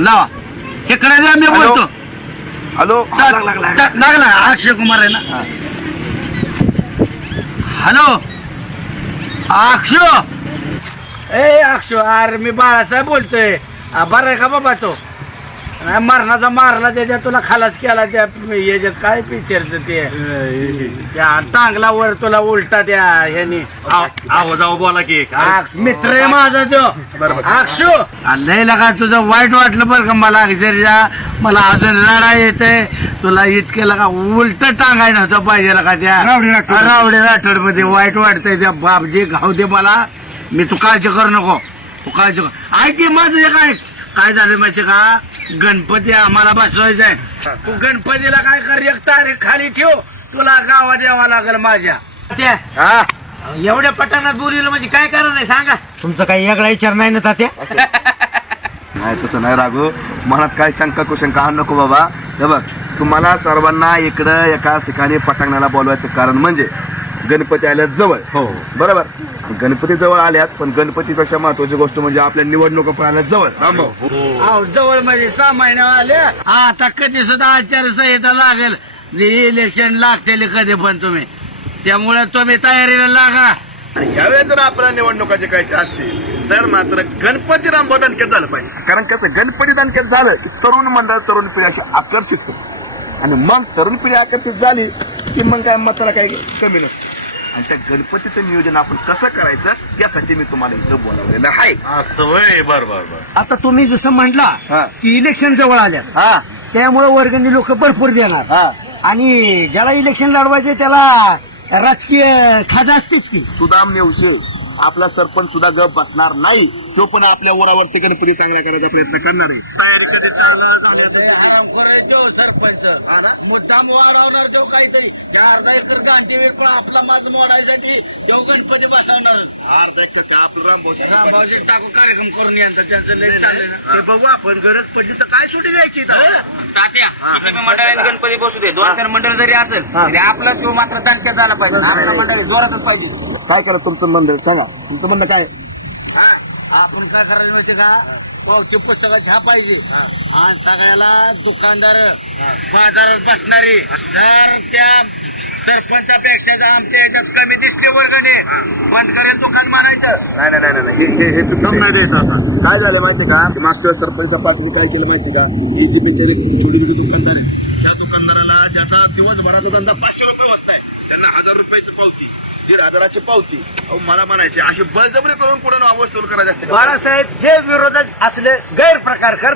लावा इकडे जा मी बोलतो. हॅलो लागला अक्षय कुमार आहे ना. हॅलो अक्षय. ए अक्षय अरे मी बाळासाहेब बोलतोय. बरं आहे का बाबा तो मरणाचा मारला त्याच्या तुला खालाच केला त्या याच्यात काय पिक्चरचं ते त्या टांगला वर तुला उलटा त्या ह्यानी आहो जाऊ बोला की मित्र आहे माझा तो अक्षु. लय लगा तुझं वाईट वाटलं बरं का मला अक्षरशः मला अजून रडा येतंय. तुला इतके लगा उलट टांगाय नव्हतं पाहिजे का त्या रावडे राठोड मध्ये वाईट वाटतंय त्या बापजी घाव दे मला. मी तू काळजी करू नको तू काळजी कर. ऐक माझं हे काय झालं माहिती का गणपती आम्हाला बसवायचा आहे. तू गणपतीला काय कर एक तारीख खाली ठेव तुला गावात यावं लागेल माझ्या. एवढ्या पटाणात बोलवलं म्हणजे काय कारण आहे सांगा. तुमचा काही वेगळा विचार नाही ना तात्या. नाही तसं नाही राघू मनात काय शंका कुशंका आणू नको बाबा. हे बघ तुम्हाला सर्वांना इकडं एकाच ठिकाणी पटांगणाला बोलवायचं कारण म्हणजे गणपती आल्यात जवळ. हो बरोबर गणपती जवळ आल्यात पण गणपतीपेक्षा महत्वाची गोष्ट म्हणजे आपल्या निवडणुका पण आल्यात जवळ. जवळ म्हणजे 6 महिने आले आता कधी सुद्धा आचारसंहिता लागेल. इलेक्शन लागते कधी पण तुम्ही त्यामुळे तुम्ही तयारीला लागा. आणि यावेळेस जर आपल्याला निवडणुका जिंकायच्या असतील तर मात्र गणपती रामभाऊ दणक्यात झालं पाहिजे. कारण कसं गणपती दणक्यात झालं की तरुण मंडळ तरुण पिढी अशी आकर्षित होते आणि मग तरुण पिढी आकर्षित झाली की मग काय मताला काही कमी नसतं. आणि त्या गणपतीचं नियोजन आपण कसं करायचं यासाठी मी तुम्हाला इथं बोलावलेलं आहे. असं बरोबर. आता तुम्ही जसं म्हटला की इलेक्शन जवळ आल्या त्यामुळे वर्गणी लोक भरपूर देणार आणि ज्याला इलेक्शन लढवायचे त्याला राजकीय खाजा असतेच की. सुदाम नेवसे आपला सरपंच सुद्धा गप बसणार नाही. तो पण आपल्या उरावरती गणपती चांगला करायचा प्रयत्न करणार आहे. तयारी कधी आराम करायचो सरपंच मुद्दाम वाढवणार तो काहीतरी अर्धा एकर गांधीवीर आपला माझ मोडायसाठी तो गणपती बसवणार. अर्धा एकर का आपलं रामभाऊजी टाकू कार्यक्रम करून घ्यायचा त्यांचं लय चाललंय ना. ते बघू आपण गरज पडली तर काय सुटी द्यायची तात्या. मंडळाने गणपती बसू दे 2-4 मंडळ जरी असेल तरी आपला तो मात्र दणक्यात झाला पाहिजे. आपल्या मंडळी जोरातच पाहिजे. काय करा तुमचं मंडळ सांगा तुमचं म्हणणं काय. आपण काय करायचं माहिती का पावती पुस्तकं छापायची आणि सगळ्याला दुकानदार बाजारात बसणारी जर त्या सरपंचापेक्षा जर आमच्या याच्यात कमी दिसले वर्गणे बंद करेल दुकान मानायचं. नाही हे चुकून नाही द्यायचं. असं काय झालं माहिती का मागच्या सरपंच पातळी काय केलं माहिती का ही जी बिचारी छोटी दुकानदार आहे त्या दुकानदाराला ज्याचा दिवसभराचा धंदा 500 रुपये वाटताय त्यांना 1000 रुपयाची पावती 1500ची पावती. अहो मला म्हणायचे अशी बळजबरी करून पुढे वसूल करायचे असते. बाळासाहेब जे विरोधात असले गैरप्रकार करत